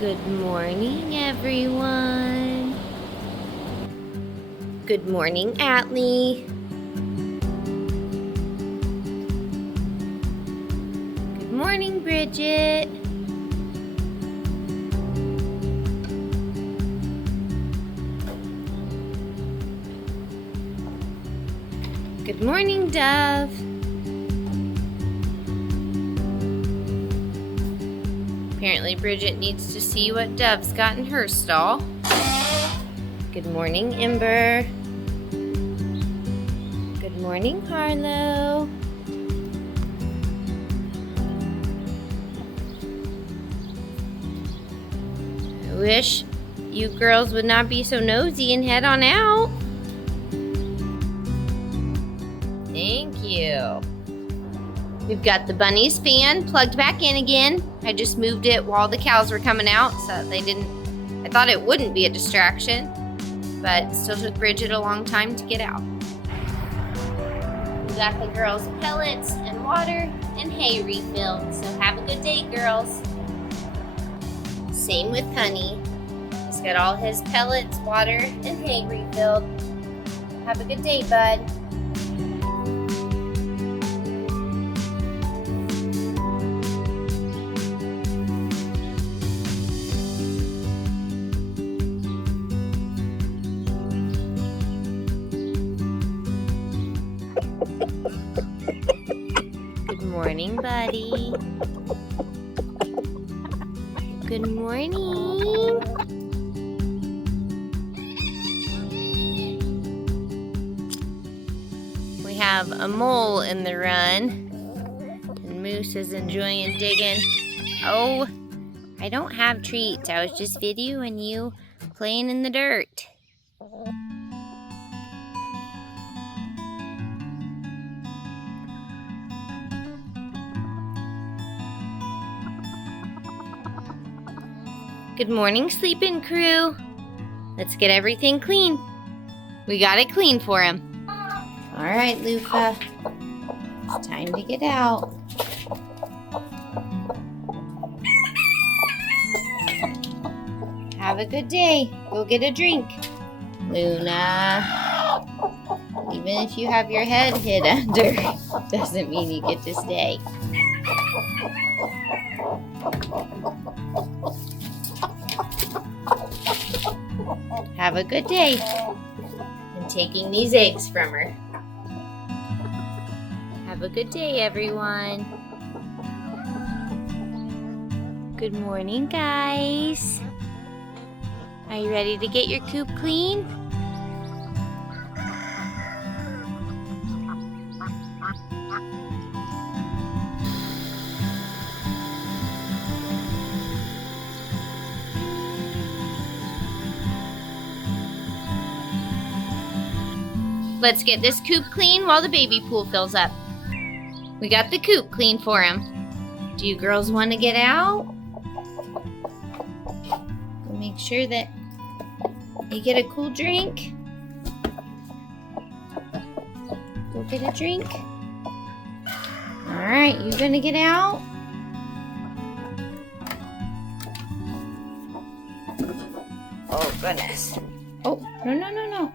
Good morning, everyone. Good morning, Atlee. Good morning, Bridgett. Good morning, Dove. Apparently, Bridgett needs to see what Dove's got in her stall. Good morning, Ember. Good morning, Harlow. I wish you girls would not be so nosy and head on out. Thank you. We've got the Bunnies fan plugged back in again. I just moved it while the cows were coming out so I thought it wouldn't be a distraction, but it still took Bridgett a long time to get out. We got the girls pellets and water and hay refilled, so have a good day, girls. Same with Honey. He's got all his pellets, water, and hay refilled. Have a good day, bud. Good morning, buddy. Good morning. We have a mole in the run, and Moose is enjoying digging. Oh, I don't have treats. I was just videoing you playing in the dirt. Good morning, sleeping crew. Let's get everything clean. We got it clean for him. All right, Lufa. It's time to get out. Have a good day. Go get a drink. Luna. Even if you have your head hid under, doesn't mean you get to stay. Have a good day. I'm taking these eggs from her. Have a good day, everyone. Good morning, guys. Are you ready to get your coop clean? Let's get this coop clean while the baby pool fills up. We got the coop clean for him. Do you girls want to get out? We'll make sure that you get a cool drink. Go get a drink. All right, you gonna get out? Oh, goodness. Oh, no.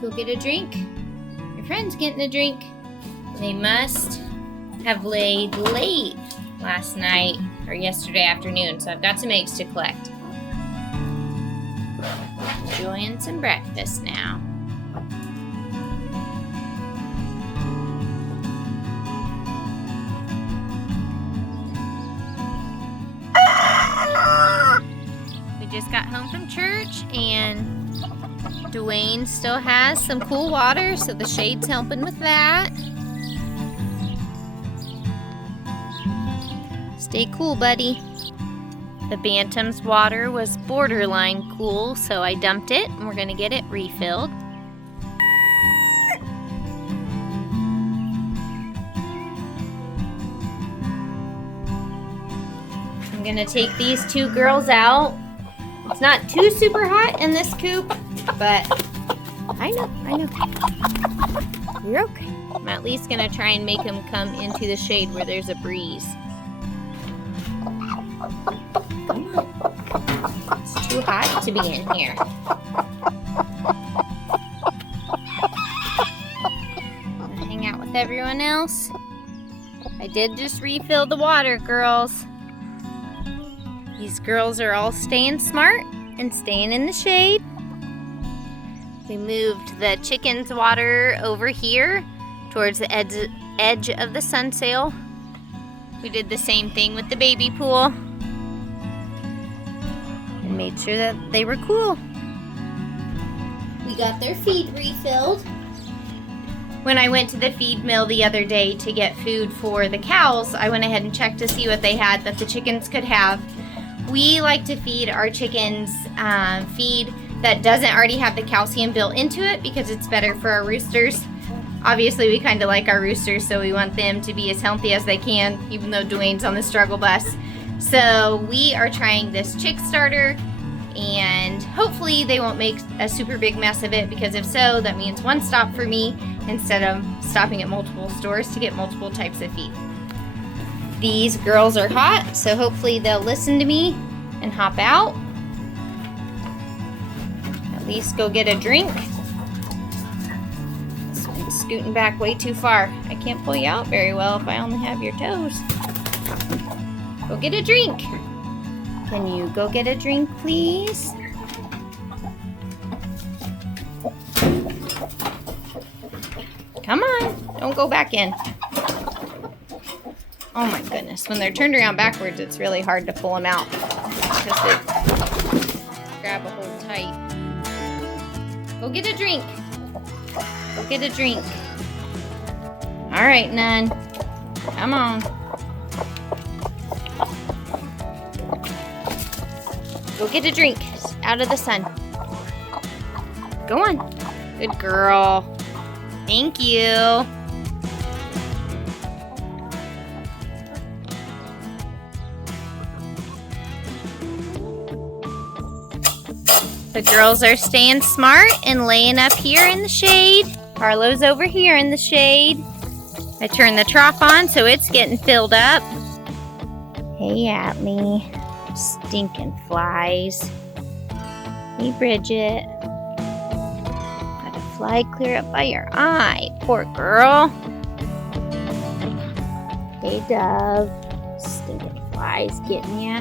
Go get a drink. Your friend's getting a drink. They must have laid late last night or yesterday afternoon, so I've got some eggs to collect. Enjoying some breakfast now. We just got home from church and Dwayne still has some cool water, so the shade's helping with that. Stay cool, buddy. The Bantam's water was borderline cool, so I dumped it, and we're gonna get it refilled. I'm gonna take these two girls out. It's not too super hot in this coop, but I know. You're okay. I'm at least gonna try and make them come into the shade where there's a breeze. to be in here. Hang out with everyone else. I did just refill the water, girls. These girls are all staying smart and staying in the shade. We moved the chickens' water over here towards the edge of the sun sail. We did the same thing with the baby pool and made sure that they were cool. We got their feed refilled. When I went to the feed mill the other day to get food for the cows, I went ahead and checked to see what they had that the chickens could have. We like to feed our chickens feed that doesn't already have the calcium built into it because it's better for our roosters. Obviously, we kind of like our roosters, so we want them to be as healthy as they can, even though Dwayne's on the struggle bus. So we are trying this chick starter, and hopefully they won't make a super big mess of it, because if so, that means one stop for me instead of stopping at multiple stores to get multiple types of feed. These girls are hot, so hopefully they'll listen to me and hop out. At least go get a drink. It's been scooting back way too far. I can't pull you out very well if I only have your toes. Go get a drink. Can you go get a drink, please? Come on, don't go back in. Oh my goodness, when they're turned around backwards, it's really hard to pull them out because they grab a hold tight. Go get a drink. Go get a drink. All right, Nun. Come on. Go get a drink out of the sun. Go on. Good girl. Thank you. The girls are staying smart and laying up here in the shade. Harlow's over here in the shade. I turned the trough on so it's getting filled up. Hey, Atlee. Stinking flies. Hey, Bridgett. Got a fly clear up by your eye. Poor girl. Hey, Dove. Stinking flies getting ya.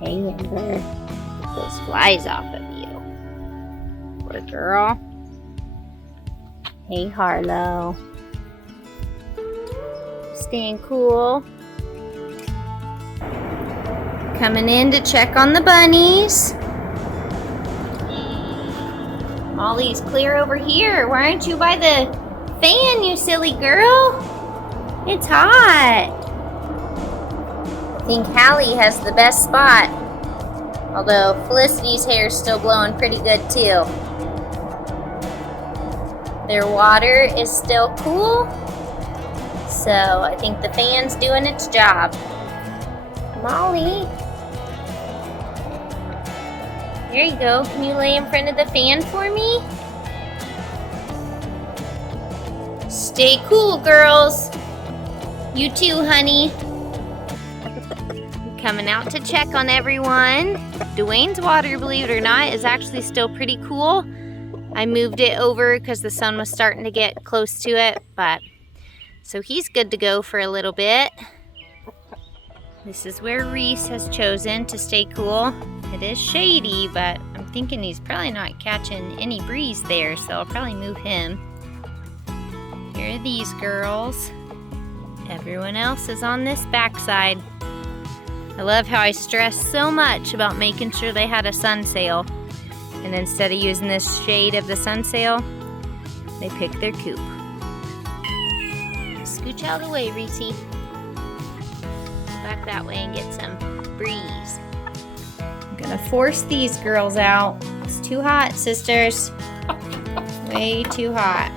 Hey, Amber. Get those flies off of you. Poor girl. Hey, Harlow. Staying cool. Coming in to check on the bunnies. Molly's clear over here. Why aren't you by the fan, you silly girl? It's hot. I think Hallie has the best spot. Although Felicity's hair is still blowing pretty good too. Their water is still cool. So I think the fan's doing its job. Molly. There you go. Can you lay in front of the fan for me? Stay cool, girls. You too, honey. Coming out to check on everyone. Dwayne's water, believe it or not, is actually still pretty cool. I moved it over because the sun was starting to get close to it, but so he's good to go for a little bit. This is where Reese has chosen to stay cool. It is shady, but I'm thinking he's probably not catching any breeze there, so I'll probably move him. Here are these girls. Everyone else is on this backside. I love how I stressed so much about making sure they had a sun sail. And instead of using this shade of the sun sail, they picked their coop. Scooch out of the way, Reese. Back that way and get some breeze. I'm gonna force these girls out. It's too hot, sisters. Way too hot.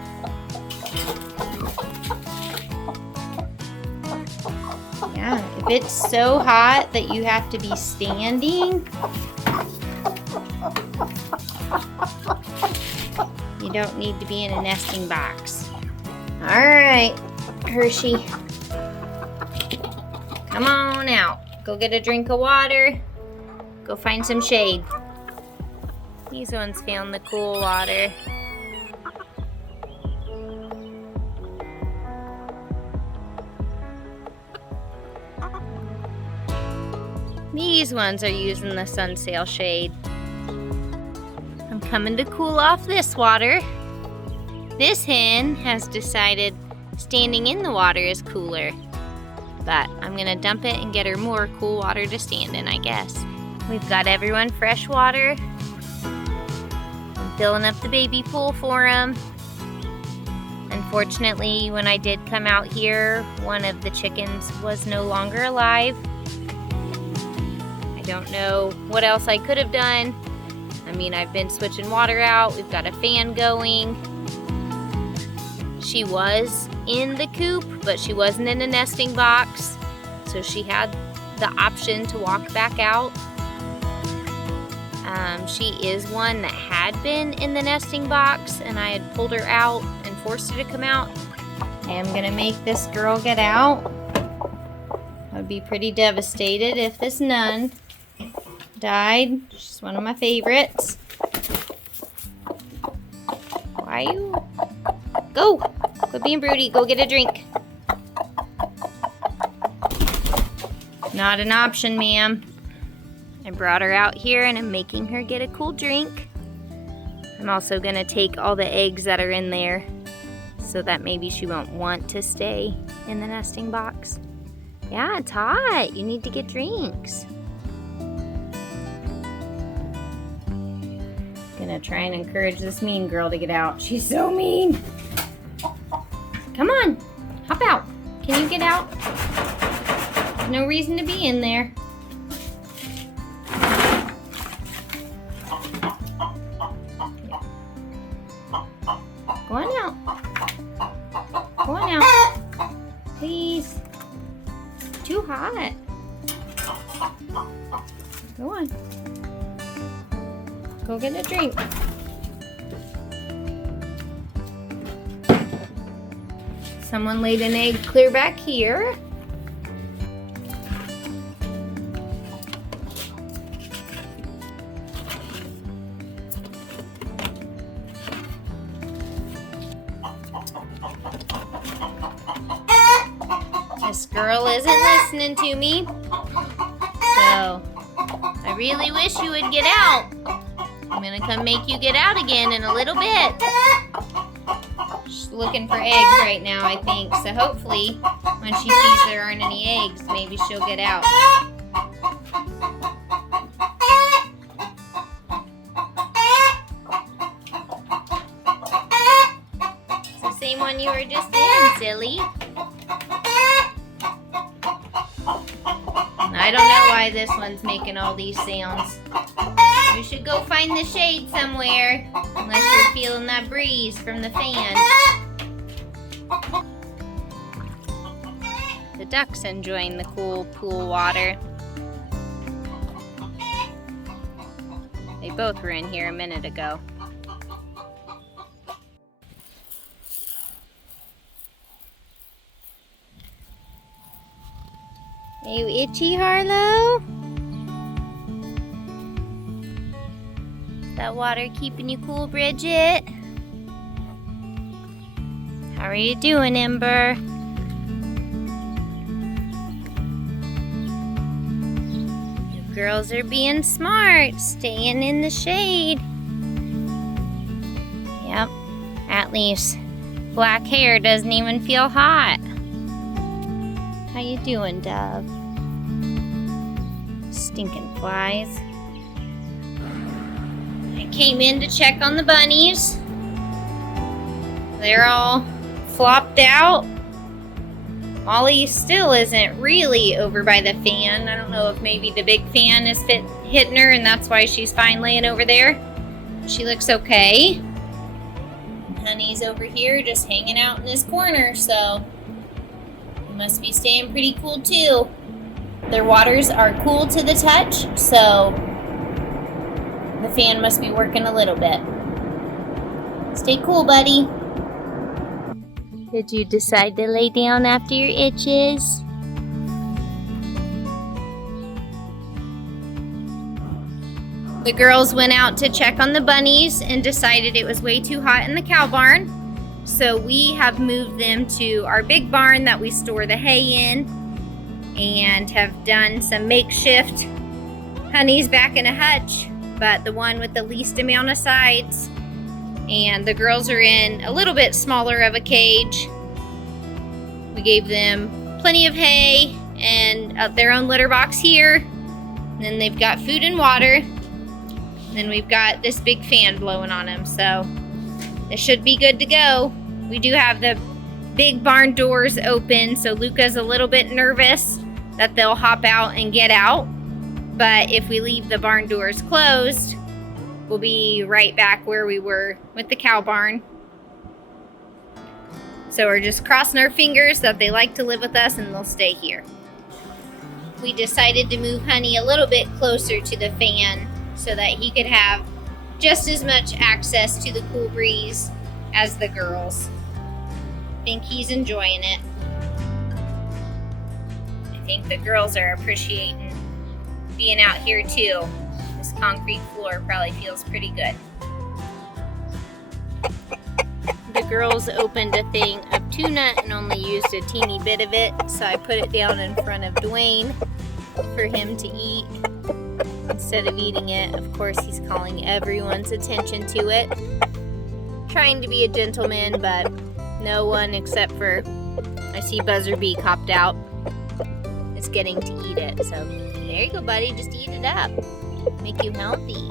Yeah, if it's so hot that you have to be standing, you don't need to be in a nesting box. All right, Hershey. Come on out. Go get a drink of water. Go find some shade. These ones found the cool water. These ones are using the sunsail shade. I'm coming to cool off this water. This hen has decided standing in the water is cooler, but I'm gonna dump it and get her more cool water to stand in, I guess. We've got everyone fresh water. I'm filling up the baby pool for them. Unfortunately, when I did come out here, one of the chickens was no longer alive. I don't know what else I could have done. I mean, I've been switching water out. We've got a fan going. She was in the coop, but she wasn't in a nesting box. So she had the option to walk back out. She is one that had been in the nesting box, and I had pulled her out and forced her to come out. I am gonna make this girl get out. I would be pretty devastated if this nun died. She's one of my favorites. Why you? Go! Quit being broody. Go get a drink. Not an option, ma'am. I brought her out here and I'm making her get a cool drink. I'm also gonna take all the eggs that are in there so that maybe she won't want to stay in the nesting box. Yeah, it's hot. You need to get drinks. Gonna try and encourage this mean girl to get out. She's so mean. Come on, hop out. Can you get out? There's no reason to be in there. Go on out. Go on out. Please. It's too hot. Go on. Go get a drink. Someone laid an egg clear back here. This girl isn't listening to me. So, I really wish you would get out. I'm gonna come make you get out again in a little bit. She's looking for eggs right now, I think. So hopefully, when she sees there aren't any eggs, maybe she'll get out. It's the same one you were just in, silly. I don't know why this one's making all these sounds. You should go find the shade somewhere, unless you're feeling that breeze from the fan. The duck's enjoying the cool pool water. They both were in here a minute ago. Are you itchy, Harlow? Is that water keeping you cool, Bridgett? How are you doing, Ember? You girls are being smart, staying in the shade. Yep, at least black hair doesn't even feel hot. How you doing, Dove? Stinking flies. I came in to check on the bunnies. They're all flopped out. Molly still isn't really over by the fan. I don't know if maybe the big fan is hitting her and that's why she's fine laying over there. She looks okay. And Honey's over here just hanging out in this corner, so must be staying pretty cool too. Their waters are cool to the touch, so the fan must be working a little bit. Stay cool, buddy. Did you decide to lay down after your itches? The girls went out to check on the bunnies and decided it was way too hot in the cow barn. So we have moved them to our big barn that we store the hay in, and have done some makeshift honeys back in a hutch, but the one with the least amount of sides. And the girls are in a little bit smaller of a cage. We gave them plenty of hay and their own litter box here. And then they've got food and water. And then we've got this big fan blowing on them, so they should be good to go. We do have the big barn doors open, so Luca's a little bit nervous that they'll hop out and get out. But if we leave the barn doors closed, we'll be right back where we were with the cow barn. So we're just crossing our fingers that they like to live with us and they'll stay here. We decided to move Honey a little bit closer to the fan so that he could have just as much access to the cool breeze as the girls. I think he's enjoying it. I think the girls are appreciating being out here too. This concrete floor probably feels pretty good. The girls opened a thing of tuna and only used a teeny bit of it, so I put it down in front of Dwayne for him to eat. Instead of eating it, of course, he's calling everyone's attention to it. Trying to be a gentleman, but no one except for, I see Buzzer Bee copped out, is getting to eat it. So there you go, buddy, just eat it up. Make you healthy.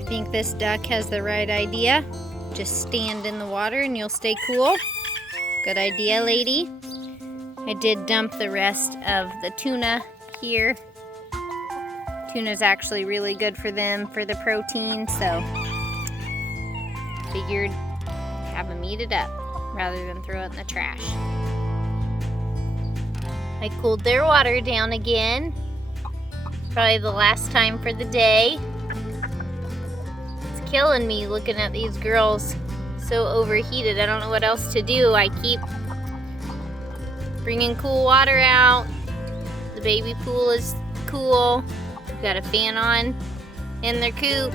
I think this duck has the right idea. Just stand in the water and you'll stay cool. Good idea, lady. I did dump the rest of the tuna here. Tuna's actually really good for them for the protein, so figured have them eat it up rather than throw it in the trash. I cooled their water down again. Probably the last time for the day. It's killing me looking at these girls so overheated. I don't know what else to do. I keep bringing cool water out. The baby pool is cool. We've got a fan on in their coop.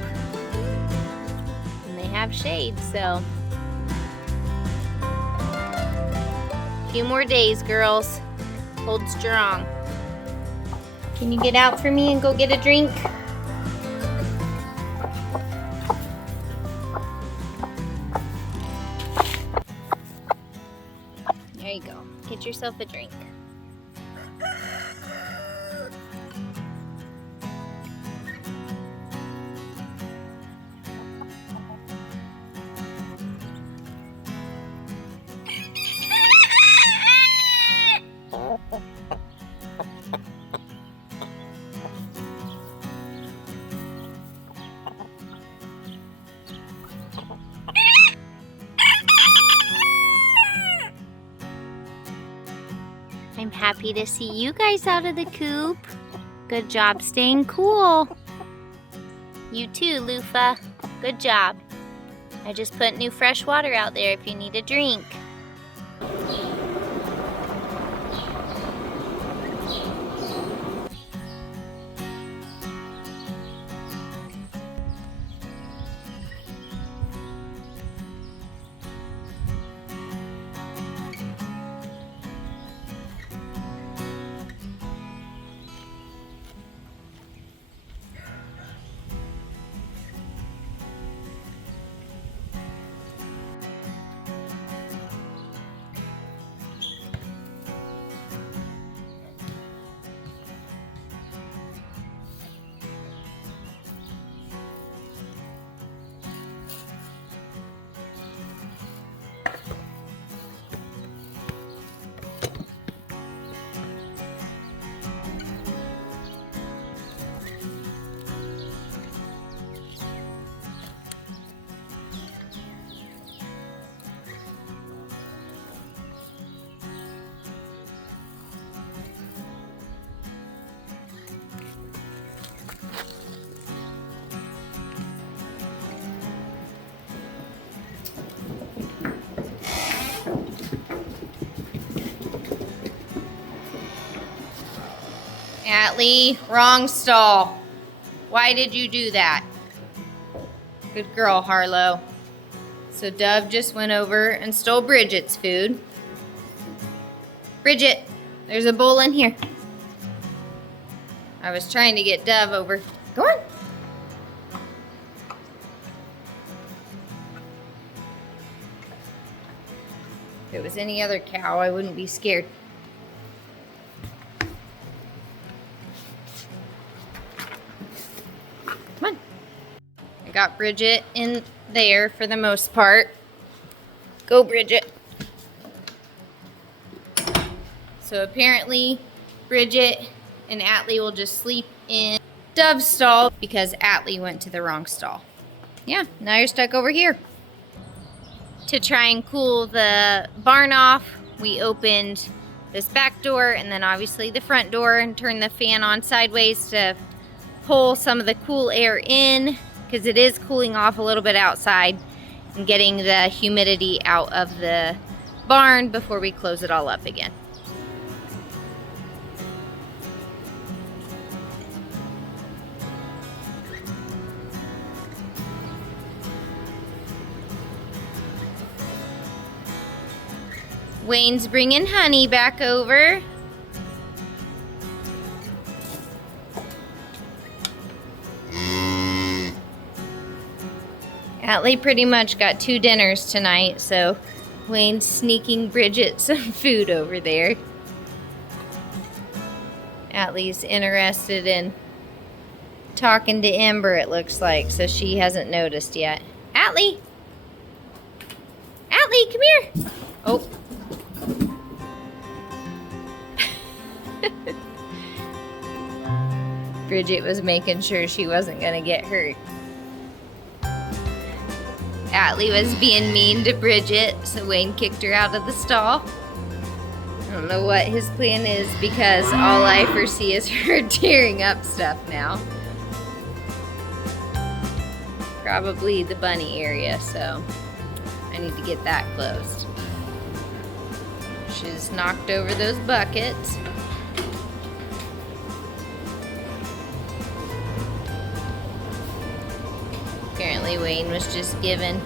And they have shade, so. A few more days, girls. Hold strong. Can you get out for me and go get a drink? There you go. Get yourself a drink. I'm happy to see you guys out of the coop. Good job staying cool. You too, Lufa. Good job. I just put new fresh water out there if you need a drink. Atlee, wrong stall. Why did you do that? Good girl, Harlow. So Dove just went over and stole Bridget's food. Bridgett, there's a bowl in here. I was trying to get Dove over. Go on. If it was any other cow, I wouldn't be scared. Come on. I got Bridgett in there for the most part. Go, Bridgett. So apparently, Bridgett and Atlee will just sleep in Dove's stall because Atlee went to the wrong stall. Yeah, now you're stuck over here. To try and cool the barn off, we opened this back door and then obviously the front door and turned the fan on sideways to pull some of the cool air in because it is cooling off a little bit outside and getting the humidity out of the barn before we close it all up again. Wayne's bringing Honey back over. Atlee pretty much got 2 dinners tonight, so Wayne's sneaking Bridgett some food over there. Atlee's interested in talking to Ember, it looks like, so she hasn't noticed yet. Atlee! Atlee, come here! Oh. Bridgett was making sure she wasn't going to get hurt. Atlee was being mean to Bridgett, so Wayne kicked her out of the stall. I don't know what his plan is because all I foresee is her tearing up stuff now. Probably the bunny area, so I need to get that closed. She's knocked over those buckets. Apparently Wayne was just giving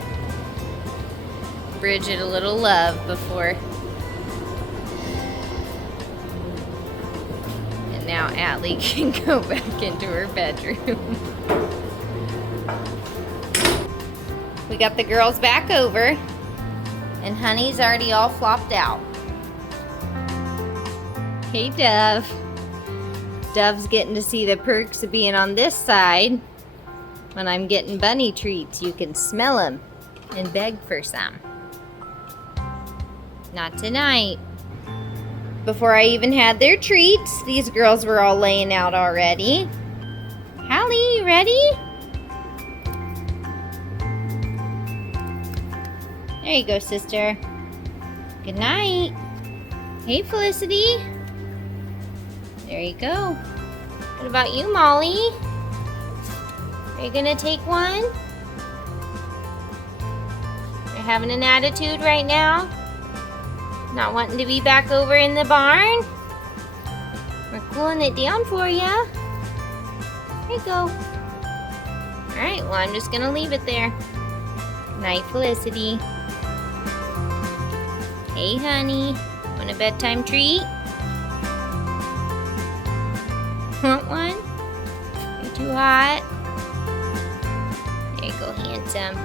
Bridgett a little love before. And now Atlee can go back into her bedroom. We got the girls back over and Honey's already all flopped out. Hey, Dove. Dove's getting to see the perks of being on this side. When I'm getting bunny treats, you can smell them and beg for some. Not tonight. Before I even had their treats, these girls were all laying out already. Hallie, you ready? There you go, sister. Good night. Hey, Felicity. There you go. What about you, Molly? Are you gonna take one? You're having an attitude right now? Not wanting to be back over in the barn? We're cooling it down for you. There you go. Alright, well I'm just gonna leave it there. Night, Felicity. Hey, honey. Want a bedtime treat? Want one? You're too hot? There you go, handsome.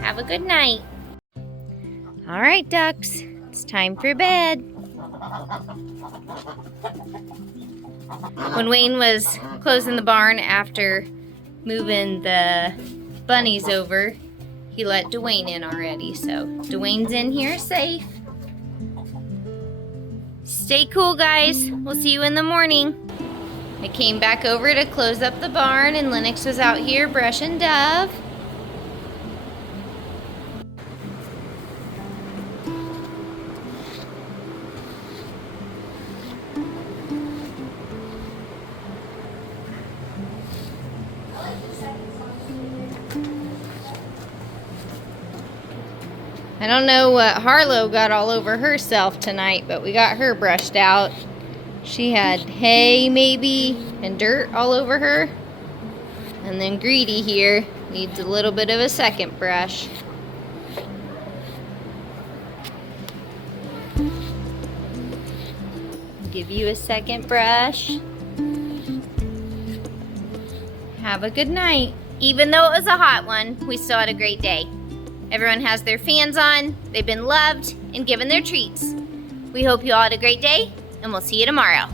Have a good night. All right, ducks. It's time for bed. When Wayne was closing the barn after moving the bunnies over, he let Dwayne in already. So Dwayne's in here safe. Stay cool, guys. We'll see you in the morning. I came back over to close up the barn and Lennox was out here brushing Dove. I don't know what Harlow got all over herself tonight, but we got her brushed out. She had hay maybe and dirt all over her. And then Greedy here needs a little bit of a second brush. Give you a second brush. Have a good night. Even though it was a hot one, we still had a great day. Everyone has their fans on, they've been loved, and given their treats. We hope you all had a great day, and we'll see you tomorrow.